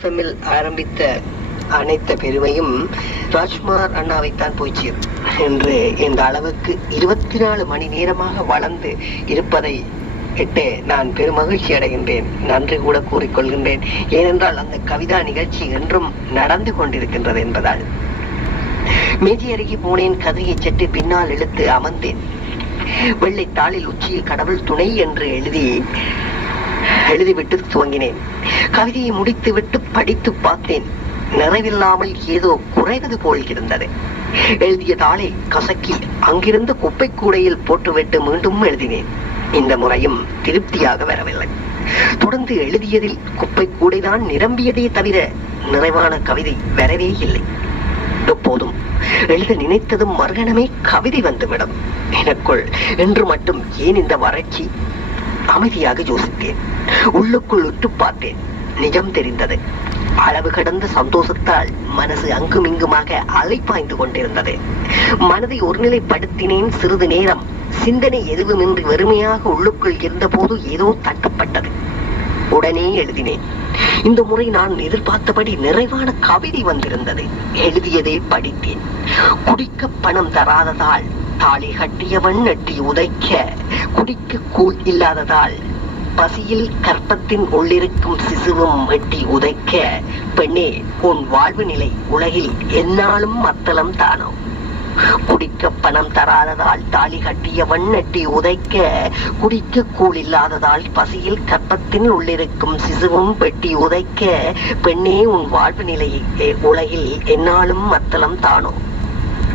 எஃப்எம்மில் ஆரம்பித்த அனைத்த பெருமையும் ராஜ்குமார் அண்ணாவைத்தான் போய் சேரும் என்று இந்த அளவுக்கு 24 மணி நேரமாக வளர்ந்து இருப்பதை இட்டு நான் பெருமகிழ்ச்சி அடைகின்றேன். நன்றி கூட கூறிக்கொள்கின்றேன். ஏனென்றால் அந்த கவிதா நிகழ்ச்சி என்றும் நடந்து கொண்டிருக்கின்றது என்பதால். மேஜை அருகே போனேன். கதையை சற்று பின்னால் இழுத்து அமர்ந்தேன். வெள்ளை தாளில் உச்சியில் கடவுள் துணை என்று எழுதிவிட்டு துவங்கினேன். கவிதையை முடித்துவிட்டு படித்து பார்த்தேன். நிறைவில்லாமல் ஏதோ குறைவது போல் இருந்தது. எழுதிய தாளை கசக்கி அங்கிருந்த குப்பை கூடையில் போட்டுவிட்டு மீண்டும் எழுதினேன். இந்த முறையும் திருப்தியாக வரவில்லை. தொடர்ந்து எழுதியதில் குப்பை கூடைதான் நிரம்பியதே தவிர நிறைவான கவிதை வரவே இல்லை. எப்போதும் எழுத நினைத்ததும் மறுகணமே கவிதை வந்துவிடும் எனக்குள் என்று மட்டும் ஏன் இந்த வறட்சி? அமைதியாக யோசித்தேன். உள்ளுக்குள் உற்று பார்த்தேன். நிஜம் தெரிந்தது. அளவு கடந்த சந்தோஷத்தால் மனசு அங்கும் இங்குமாக அலைப்பாய்ந்து கொண்டிருந்தது. மனதை ஒருநிலைப்படுத்தினேன். சிறிது நேரம் சிந்தனை எதுவுமின்றி வெறுமையாக உள்ளுக்குள் இருந்த போது ஏதோ தட்டப்பட்டது. உடனே எழுதினேன். இந்த முறை நான் எதிர்பார்த்தபடி நிறைவான கவிதை வந்திருந்தது. எழுதியதை படித்தேன். குடிக்க பணம் தராததால் தாலி கட்டியவன் நட்டி உதைக்க, குடிக்க கூழ் இல்லாததால் பசியில் கற்பத்தின் உள்ளிருக்கும் சிசுவும் வெட்டி உதைக்க, பெண்ணே உன் வாழ்வு நிலை உலகில் எந்நாளும் மத்தளம் தானோ. குடிக்க பணம் தராததால் தாலி கட்டியவன் நட்டி உதைக்க, குடிக்க கூழ் இல்லாததால் பசியில் கற்பத்தின் உள்ளிருக்கும் சிசுவும் வெட்டி உதைக்க, பெண்ணே உன் வாழ்வு நிலை உலகில் எந்நாளும் மத்தளம் தானோ.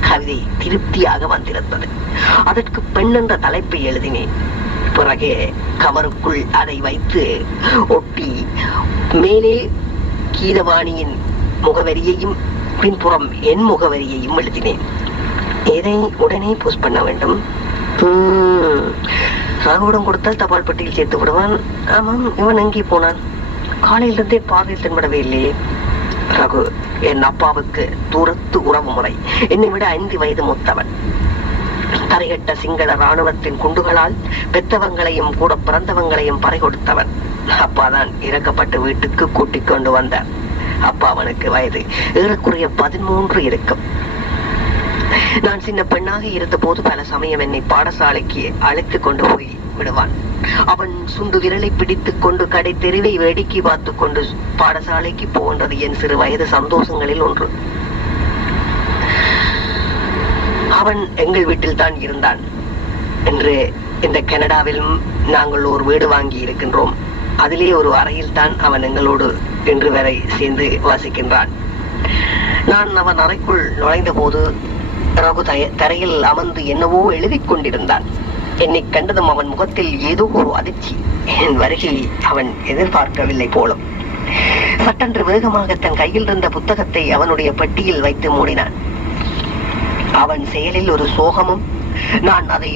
கவிதை திருப்தியாக வந்திருந்தது. அதற்கு பெண் என்ற தலைப்பை எழுதினேன். பிறகு கவருக்குள் அதை வைத்து ஒட்டி மேலே கீதவாணியின் முகவரியையும் பின்புறம் என் முகவரியையும் எழுதினேன். இதை உடனே போஸ்ட் பண்ண வேண்டும். ராகுடம் கொடுத்தால் தபால் பெட்டியில் சேர்த்து விடுவான். ஆமாம், இவன் எங்கே போனான்? காலையிலிருந்தே பார்வையில் தென்படவே இல்லையே. ரகு என் அப்பாவுக்கு தூரத்து உறவு முறை. என்னை விட 5 வயது மூத்தவன். தரைகட்ட சிங்கள ராணுவத்தின் குண்டுகளால் பெத்தவங்களையும் கூட பிறந்தவங்களையும் பறை கொடுத்தவன். அப்பாதான் இறக்கப்பட்டு வீட்டுக்கு கூட்டிக் கொண்டு வந்தார். அப்பா அவனுக்கு வயது ஏறக்குறைய 13 இருக்கும். நான் சின்ன பெண்ணாக இருந்த போது பல சமயம் என்னை பாடசாலைக்கு அழைத்து கொண்டு போய் விடுவான். அவன் சுண்டு விரலை பிடித்துக் கொண்டு கடை தெருவை வேடிக்கை பார்த்து கொண்டு பாடசாலைக்கு போன்றது என் சிறு வயது சந்தோஷங்களில் ஒன்று. அவன் எங்கள் வீட்டில் தான் இருந்தான். என்று இந்த கனடாவிலும் நாங்கள் ஒரு வீடு வாங்கி இருக்கின்றோம். அதிலே ஒரு அறையில் தான் அவன் எங்களோடு இன்று வரை சேர்ந்து வாசிக்கின்றான். நான் அவன் அறைக்குள் நுழைந்த போது ரகு தரையில் அமர்ந்து என்னவோ எழுதி கொண்டிருந்தான். என்னை கண்டதும் அவன் முகத்தில் ஏதோ ஒரு அதிர்ச்சி. என் வருகையை அவன் எதிர்பார்க்கவில்லை போலும். சட்டென்று வேகமாக தன் கையில் இருந்த புத்தகத்தை அவனுடைய பெட்டியில் வைத்து மூடினான். அவன் செயலில் ஒரு சோகமும் நான் அதை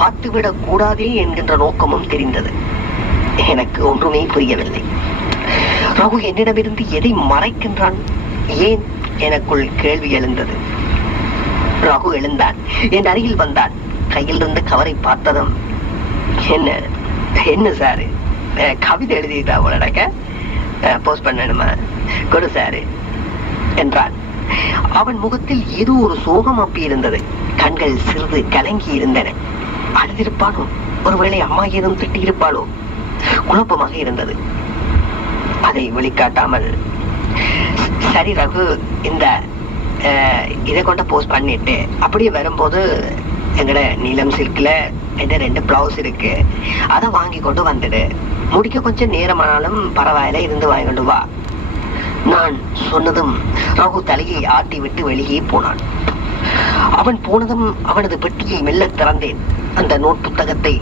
பார்த்துவிடக் கூடாதே என்கின்ற நோக்கமும் தெரிந்தது. எனக்கு ஒன்றுமே புரியவில்லை. ரகு என்னிடமிருந்து எதை மறைக்கின்றான்? ஏன்? எனக்குள் கேள்வி எழுந்தது. ரகு எழுந்தான். என் அருகில் வந்தான். கையில் இருந்த கவரை பார்த்ததும், என்ன சாரு, கவிதை எழுதிட்டா உடனே போஸ்ட் பண்ணணுமா? கொடு சாரு என்றான். அவன் முகத்தில் ஏதோ ஒரு சோகம் அப்பி இருந்தது. கண்கள் சிறிது கலங்கி இருந்தன. அழுதிருப்பானோ? ஒருவேளை அம்மா ஏதும் திட்டி இருப்பாளோ? குழப்பமாக இருந்தது. அதை வெளிக்காட்டாமல், சரி ரகு, இந்த இதை கொண்ட போஸ்ட் பண்ணிட்டு அப்படியே வரும்போது எங்கட நீலம் சில்க்ல என்ற 2 பிளவுஸ் இருக்கு, அதை வாங்கி கொண்டு வந்துடு. முடிக்க கொஞ்சம் நேரமானாலும் பரவாயில்ல, இருந்து வாங்கி கொண்டு வா. நான் சொன்னதும் ரகு தலையை ஆட்டி விட்டு வெளியே போனான். அவன் போனதும் அவனது பெட்டியை மெல்ல திறந்தேன். அந்த நோட் புத்தகத்தை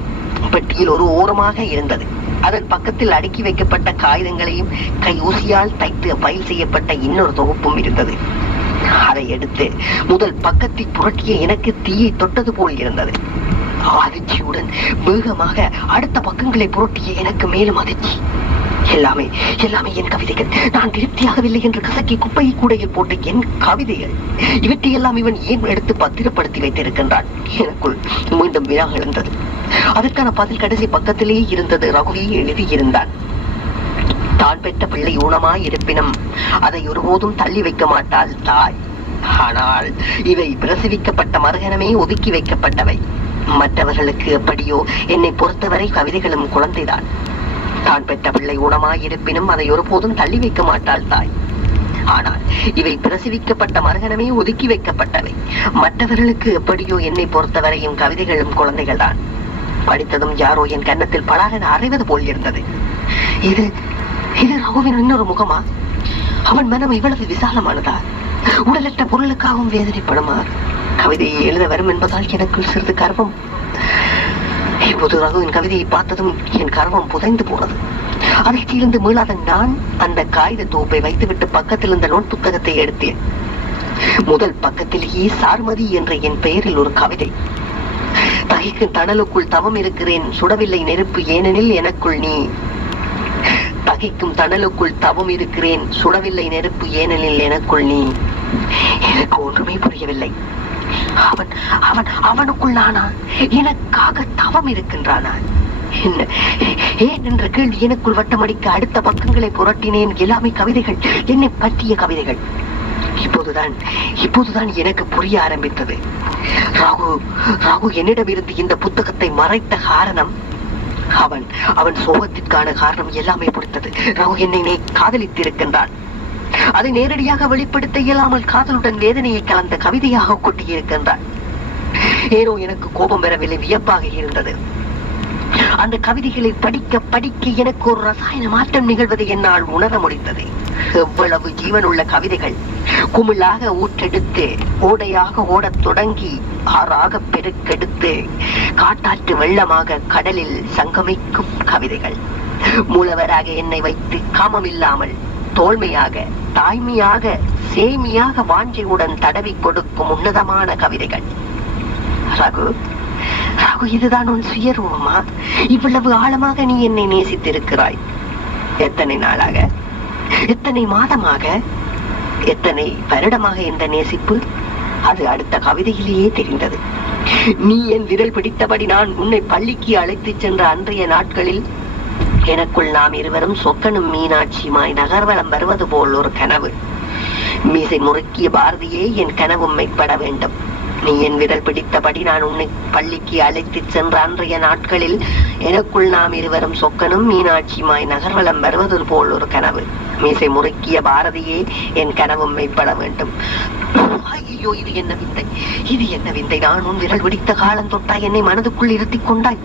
பெட்டியில் ஒரு ஓரமாக இருந்தது. அதன் பக்கத்தில் அடுக்கி வைக்கப்பட்ட காகிதங்களையும் கை ஊசியால் தைத்து ஃபைல் செய்யப்பட்ட இன்னொரு தொகுப்பும் இருந்தது. அதை எடுத்து முதல் பக்கத்தை புரட்டிய எனக்கு தீயை தொட்டது போல் இருந்தது. அதிர்ச்சியுடன் வேகமாக அடுத்த பக்கங்களை புரட்டிய எனக்கு மேலும் அதிர்ச்சி. எல்லாமே என் கவிதைகள். நான் திருப்தியாகவில்லை என்று கசக்கி குப்பையை கூடையில் போட்ட என் கவிதைகள். இவற்றையெல்லாம் இவன் ஏன் எடுத்து பத்திரப்படுத்தி வைத்திருக்கின்றான்? எனக்குள் மீண்டும் வினா எழுந்தது. அதற்கான பதில் கடைசி பக்கத்திலேயே இருந்தது. ரகுவே எழுதியிருந்தான். தான் பெற்ற பிள்ளை ஊனமாய் இருப்பினும் அதை ஒருபோதும் தள்ளி வைக்க மாட்டாள் தாய். ஆனால் இவை பிரசவிக்கப்பட்ட மறுகணமே ஒதுக்கி வைக்கப்பட்டவை. மற்றவர்களுக்கு எப்படியோ என்னை பொறுத்தவரை கவிதைகளும் குழந்தைதான். தான் பெற்ற பிள்ளை ஊனமாய் இருப்பினும் அதை ஒருபோதும் தள்ளி வைக்க மாட்டாள் தாய். ஆனால் இவை பிரசவிக்கப்பட்ட மறுகணமே ஒதுக்கி வைக்கப்பட்டவை. மற்றவர்களுக்கு எப்படியோ என்னை பொறுத்தவரையும் கவிதைகளும் குழந்தைகள் தான். படித்ததும் யாரோ என் கன்னத்தில் படாக அறைவது போல் இருந்தது. இது இது ரகுவின் இன்னொரு முகமா? அவன் மனம் இவ்வளவு விசாலமானதா? உடலற்ற பொருளுக்காகவும் வேதனைப்படுமா? கவிதையை எழுத வரும் என்பதால் எனக்குள் சிறிது கர்வம். இப்போது ரகுவின் கவிதையை பார்த்ததும் என் கர்வம் புதைந்து போனது. அதை தீர்ந்து மீளாத நான் அந்த காகித தொகுப்பை வைத்துவிட்டு பக்கத்தில் இருந்த நோட் புத்தகத்தை எடுத்தேன். முதல் பக்கத்திலேயே சார்மதி என்ற என் பெயரில் ஒரு கவிதை. தகைக்கும் தணலுக்குள் தவம் இருக்கிறேன், சுடவில்லை நெருப்பு ஏனெனில் எனக்குள் நீ. தகைக்கும் தணலுக்குள் தவம் இருக்கிறேன், சுடவில்லை நெருப்பு ஏனெனில் எனக்குள் நீ. எனக்கு ஒன்றுமே புரியவில்லை. அவன் அவன் அவனுக்குள் நானா? எனக்காக தவம் இருக்கின்றானா? என்ன ஏன் என்ற கேள்வி எனக்குள் வட்டமடிக்க அடுத்த பக்கங்களை புரட்டினேன். எல்லாமே கவிதைகள், என்னை பற்றிய கவிதைகள். இப்போதுதான் எனக்கு புரிய ஆரம்பித்தது. ராகு என்னிடமிருந்து இந்த புத்தகத்தை மறைத்த காரணம், அவன் சோகத்திற்கான காரணம் எல்லாமே பிடித்தது. ராகு என்னை காதலித்திருக்கின்றான். அதை நேரடியாக வெளிப்படுத்த இயலாமல் காதலுடன் வேதனையை கலந்த கவிதையாக கொட்டியிருக்கின்றான். ஏனோ எனக்கு கோபம் வரவில்லை, வியப்பாக இருந்தது. அந்த கவிதைகளை படிக்க படிக்க எனக்கு ஒரு ரசாயன மாற்றம் நிகழ்வதை என்னால் உணர முடிந்தது. எவ்வளவு ஜீவனுள்ள கவிதைகள் குமிழாக ஊற்றெடுத்து ஓடையாக ஓடத் தொடங்கி ஆறாக பெருக்கெடுத்து காட்டாற்று வெள்ளமாக கடலில் சங்கமிக்கும் கவிதைகள். மூலவராக என்னை வைத்து காமம் இல்லாமல் தோல்மையாக, தாய்மையாக, சேமியாக வாஞ்சையுடன் தடவி கொடுக்கும் உன்னதமான கவிதைகள். ரகு, இதுதான் உன் சுயரூபமா? இவ்வளவு ஆழமாக நீ என்னை நேசித்திருக்கிறாய். எத்தனை நாளாக, எத்தனை மாதமாக, எத்தனை வருடமாக இந்த நேசிப்பு? அது அடுத்த கவிதையிலேயே தெரிந்தது. நீ என் விரல் பிடித்தபடி நான் உன்னை பள்ளிக்கு அழைத்துச் சென்ற அன்றைய நாட்களில் எனக்குள் நாம் இருவரும் சொக்கனும் மீனாட்சியுமாய் நகர்வலம் வருவது போல் ஒரு கனவு. மீசை முறுக்கிய பாரதியே என் கனவும் மெய்ப்பட வேண்டும். நீ என் விரல் பிடித்தபடி நான் உன்னை பள்ளிக்கு அழைத்து சென்ற அன்றைய நாட்களில் எனக்குள் நாம் இருவரும் சொக்கனும் மீனாட்சியுமாய் நகர்வலம் வருவது போல் ஒரு கனவு. மீசை முறுக்கிய பாரதியே என் கனவும் மெய்ப்பட வேண்டும். ஐயோ, இது என்ன விந்தை, இது என்ன விந்தை! நான் உன் விரல் பிடித்த காலம் தொட்டாய் என்னை மனதுக்குள் இருத்திக் கொண்டாய்.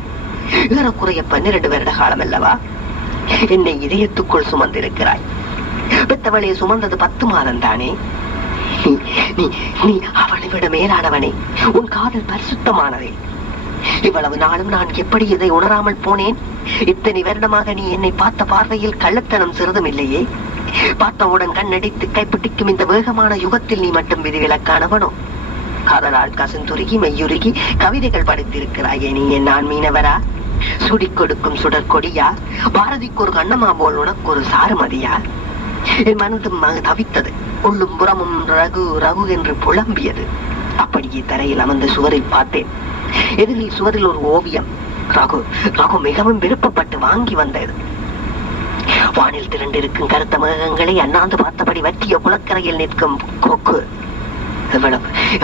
ஏறக்குறைய 12 வருட காலம் அல்லவா என்னை இதயத்துக்குள் சுமந்திருக்கிறாய். பெத்தவளே, சுமந்தது 10 மாதம் தானே. நீ அவளை விட மேலானவனே. உன் காதல் பரிசுத்தமானதே. இவ்வளவு நாளும் நான் எப்படி இதை உணராமல் போனேன்? இத்தனை வருடமாக நீ என்னை பார்த்த பார்வையில் கள்ளத்தனம் சிறிதும் இல்லையே. பார்த்தவுடன் கண்ணடித்து கைப்பிடிக்கும் இந்த வேகமான யுகத்தில் நீ மட்டும் விதிவிலக்கானவனோ? காதலால் கசந்துருகி மெய்யுருகி கவிதைகள் படித்திருக்கிறாயே. நீ என் நான் மீனவரா? சுடி கொடுக்கும் சுடற்கொடியா? பாரதிக்கு ஒரு கண்ணமா போல் உனக்கு ஒரு சாருமதியா? என் மனதும் தவித்தது. உள்ளும் புறமும் ரகு ரகு என்று புலம்பியது. அப்படியே தரையில் அமர்ந்து சுவரில் பார்த்தேன். எதிரில் சுவரில் ஒரு ஓவியம். ரகு மிகவும் விருப்பப்பட்டு வாங்கி வந்தது. வானில் திரண்டிருக்கும் கருத்த மேகங்களை அண்ணாந்து பார்த்தபடி வற்றிய குளக்கரையில் நிற்கும் கொக்கு.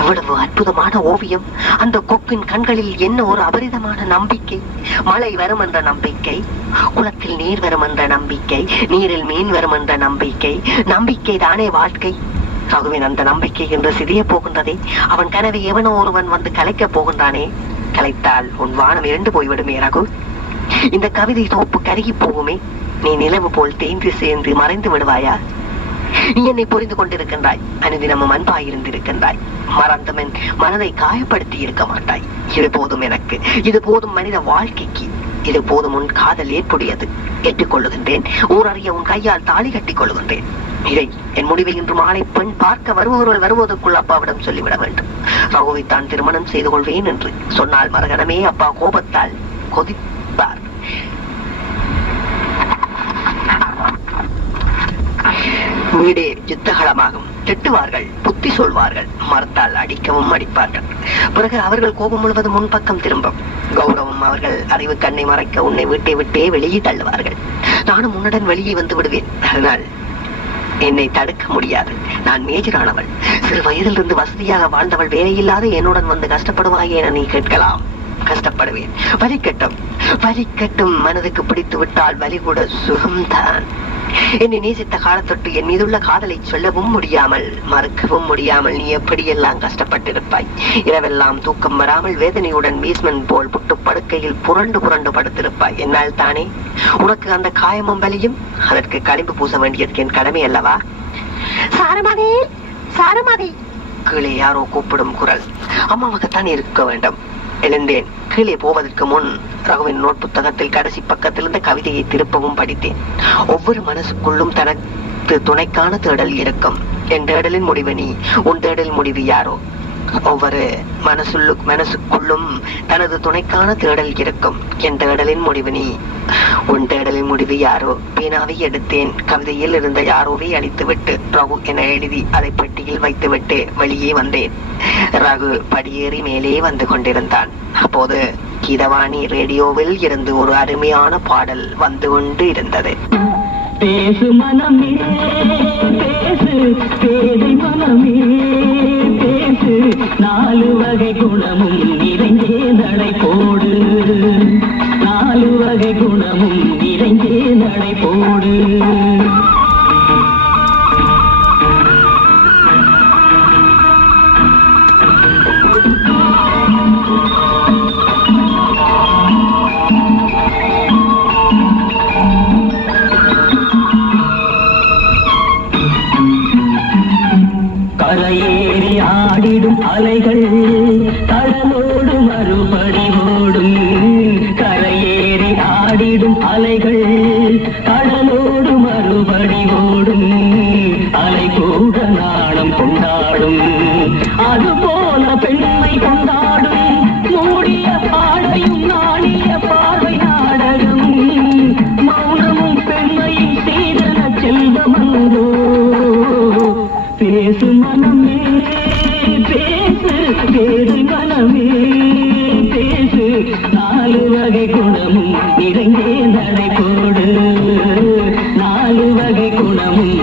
எவ்வளவு அற்புதமான ஓவியம்! அந்த கொக்கின் கண்களில் என்ன ஒரு அபரிதமான நம்பிக்கை! மழை வரும் என்ற நம்பிக்கை, குளத்தில் நீர் வரும் என்ற நம்பிக்கை, நீரில் மீன் வரும் என்ற நம்பிக்கை. நம்பிக்கை தானே வாழ்க்கை. ரகுவின் அந்த நம்பிக்கை என்று சிதைய போகின்றதே. அவன் கனவை எவனோ ஒருவன் வந்து கலைக்கப் போகின்றானே. கலைத்தால் உன் வானம் இரண்டு போய்விடுமே ரகு. இந்த கவிதை தோப்பு கருகி போகுமே. நீ நிலவு போல் தேய்ந்து சேர்ந்து மறைந்து விடுவாயா? நீ என்னை புரிந்து கொண்டிருக்கின்றாய். அனுதினமும் அன்பாய் இருந்திருக்கின்றாய். மறந்தவன் மனதை காயப்படுத்தி இருக்க மாட்டாய். இது போதும் எனக்கு. இது போதும் மனித வாழ்க்கைக்கு. இது போதும் உன் காதல் ஏற்புடையது. ஏற்றுக்கொள்ளுகின்றேன். ஊரறிய உன் கையால் தாலி கட்டிக் கொள்ளுகின்றேன். இதை என் முடிவை இன்று மாலை பெண் பார்க்க வருபவர்கள் வருவதற்குள் அப்பாவிடம் சொல்லிவிட வேண்டும். ரகுவை தான் திருமணம் செய்து கொள்வேன் என்று சொன்னால் மறுகணமே அப்பா கோபத்தால் கொதிப்பார். வீடே யுத்தகலமாகும். திட்டுவார்கள், புத்தி சொல்வார்கள், மறுத்தால் அடிக்கவும் அடிப்பார்கள். பிறகு அவர்கள் கோபம் முழுவதும் முன்பக்கம் திரும்பும். கௌரவம் அவர்கள் அறிவு கண்ணை மறைக்க உன்னை வீட்டை விட்டே வெளியே தள்ளுவார்கள். நானும் உன்னுடன் வெளியே வந்து விடுவேன். அதனால் என்னை தடுக்க முடியாது. நான் மேஜரானவள். சிறு வயதிலிருந்து வசதியாக வாழ்ந்தவள். வேலையில்லாத என்னுடன் வந்து கஷ்டப்படுவாயே என நீ கேட்கலாம். கஷ்டப்படுவேன். வலிக்கட்டும், வலிக்கட்டும். மனதுக்கு பிடித்து விட்டால் வலி கூட சுகம்தான். என்னை நேசித்த காலத்தொட்டு என் மீதுள்ள காதலை சொல்லவும் முடியாமல் மறுக்கவும் முடியாமல் நீ எப்படியெல்லாம் கஷ்டப்பட்டிருப்பாய். இரவெல்லாம் தூக்கம் வராமல் வேதனையுடன் வீஸ்மன் போல் புட்டு படுக்கையில் புரண்டு புரண்டு படுத்திருப்பாய். என்னால் தானே உனக்கு அந்த காயமும் வலியும். அதற்கு களிம்பு பூச வேண்டியது என் கடமை அல்லவா? சாரமதி, சாரமதி. கீழே யாரோ கூப்பிடும் குரல். அம்மாவுக்குத்தான் இருக்க வேண்டும். எழுந்தேன். கீழே போவதற்கு முன் ரகுவின் நோட் புத்தகத்தில் கடைசி பக்கத்தில் இருந்த கவிதையை திருப்பவும் படித்தேன். ஒவ்வொரு மனசுக்குள்ளும் தனக்கு துணைக்கான தேடல் இருக்கும். என் தேடலின் முடிவு நீ, உன் தேடல் முடிவு யாரோ. ஒவ்வொரு மனசுக்குள்ளும் தனது துணைக்கான தேடல் இருக்கும். என் தேடலின் முடிவு நீ, உன் தேடலின் முடிவு யாரோ. பேனாவை எடுத்தேன். கவிதையில் இருந்த யாரோவை அழித்துவிட்டு ரகு என எழுதி அதை பெட்டியில் வைத்துவிட்டு வெளியே வந்தேன். ரகு படியேறி மேலே வந்து கொண்டிருந்தான். அப்போது கீதவாணி ரேடியோவில் இருந்து ஒரு அருமையான பாடல் வந்து கொண்டு இருந்தது. பேசு மனமே பேசு, பேதை மனமே பேசு, நாலு வகை குணமும் நிறைந்தே நடை போடு, நாலு வகை குணமும் நிறைந்தே நடை போடு. கரையேறி ஆடிடும் அலைகள் கடலோடு மறுபடி ஓடும், கரையேறி ஆடிடும் அலைகள் கடலோடு மறுபடி ஓடும், அலை கூட நாணம் கொண்டாடும், அதுபோல பெண்மை கொண்டாடும், மூடிய ஆடையும் நாணிய பார்வை நாடகம், மௌனமும் பெண்மையும் சீதன செல்வமன்றோ. பேசு மனமே பேசு, பேசு மனமே பேசு, நாலு வகை குணமும் நிறைந்தே நடை போடு, நாலு வகை குணமும்